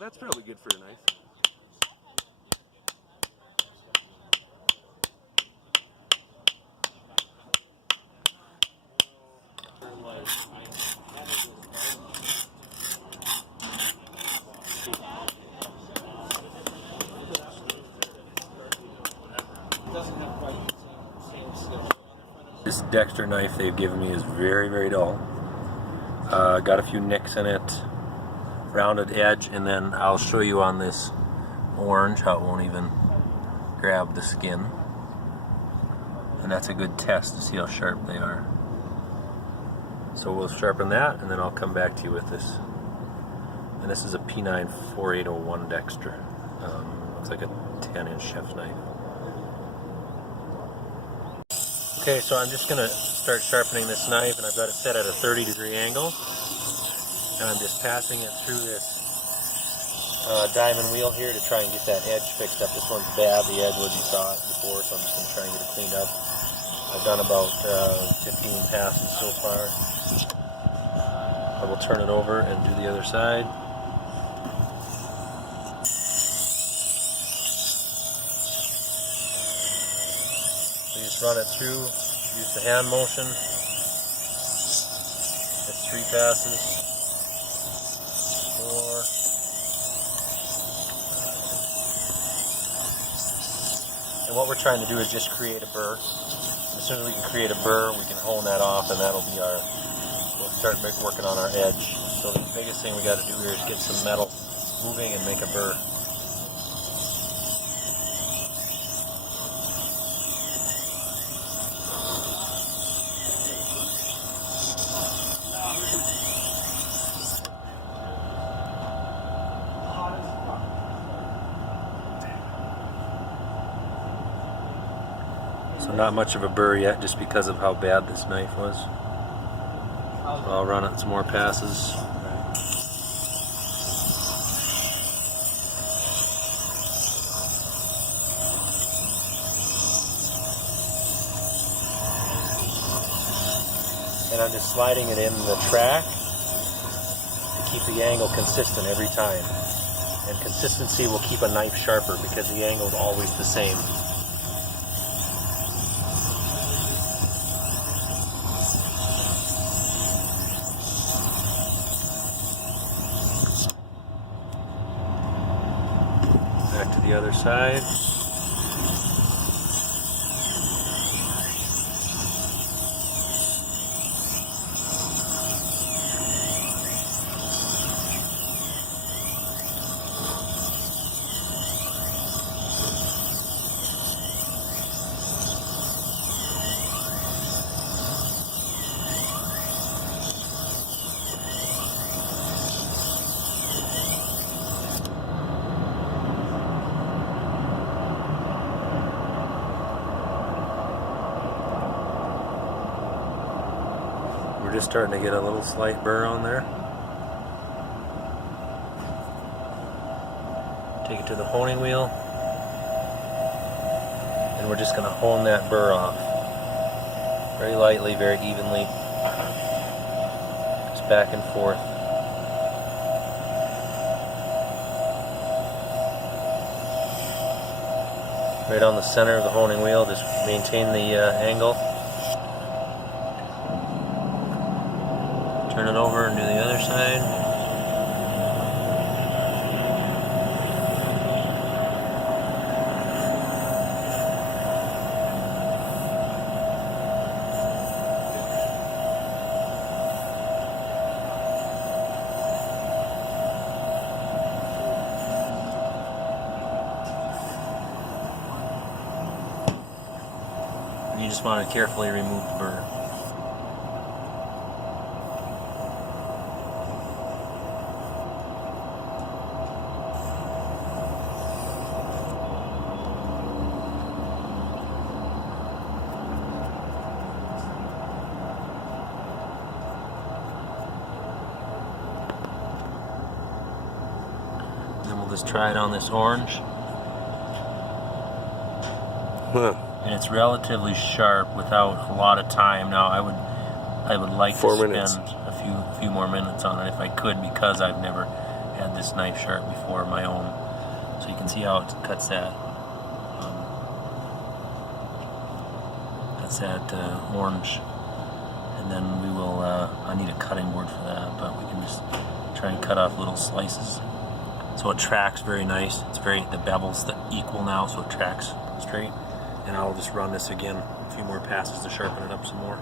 That's probably good for a knife. This Dexter knife they've given me is very, very dull. Got a few nicks in it, rounded edge, and then I'll show you on this orange how it won't even grab the skin. And that's a good test to see how sharp they are. So we'll sharpen that, and then I'll come back to you with this. And this is a P9 4801 Dexter. Looks like a 10-inch chef's knife. Okay, so I'm just going to start sharpening this knife, and I've got it set at a 30-degree angle. And I'm just passing it through this diamond wheel here to try and get that edge fixed up. This one's bad, the edge was, you saw it before, so I'm just going to try and get it cleaned up. I've done about 15 passes so far. I will turn it over and do the other side. So you just run it through, use the hand motion. That's 3 passes, 4. And what we're trying to do is just create a burr. As soon as we can create a burr, we can hone that off, and that'll be our, we'll start working on our edge. So the biggest thing we got to do here is get some metal moving and make a burr. So not much of a burr yet, just because of how bad this knife was. So I'll run it some more passes. And I'm just sliding it in the track to keep the angle consistent every time. And consistency will keep a knife sharper because the angle is always the same. Back to the other side. We're just starting to get a little slight burr on there. Take it to the honing wheel, and we're just going to hone that burr off. Very lightly, very evenly. Just back and forth. Right on the center of the honing wheel, just maintain the angle. Turn it over and do the other side. And you just want to carefully remove the burr. Just try it on this orange. And it's relatively sharp without a lot of time. Now I would like to spend a few more minutes on it if I could, because I've never had this knife sharp before, my own, so you can see how it cuts that. Cuts that orange, and then we will. I need a cutting board for that, but we can just try and cut off little slices. So it tracks very nice. It's the bevel's equal now, so it tracks straight. And I'll just run this again, a few more passes to sharpen it up some more.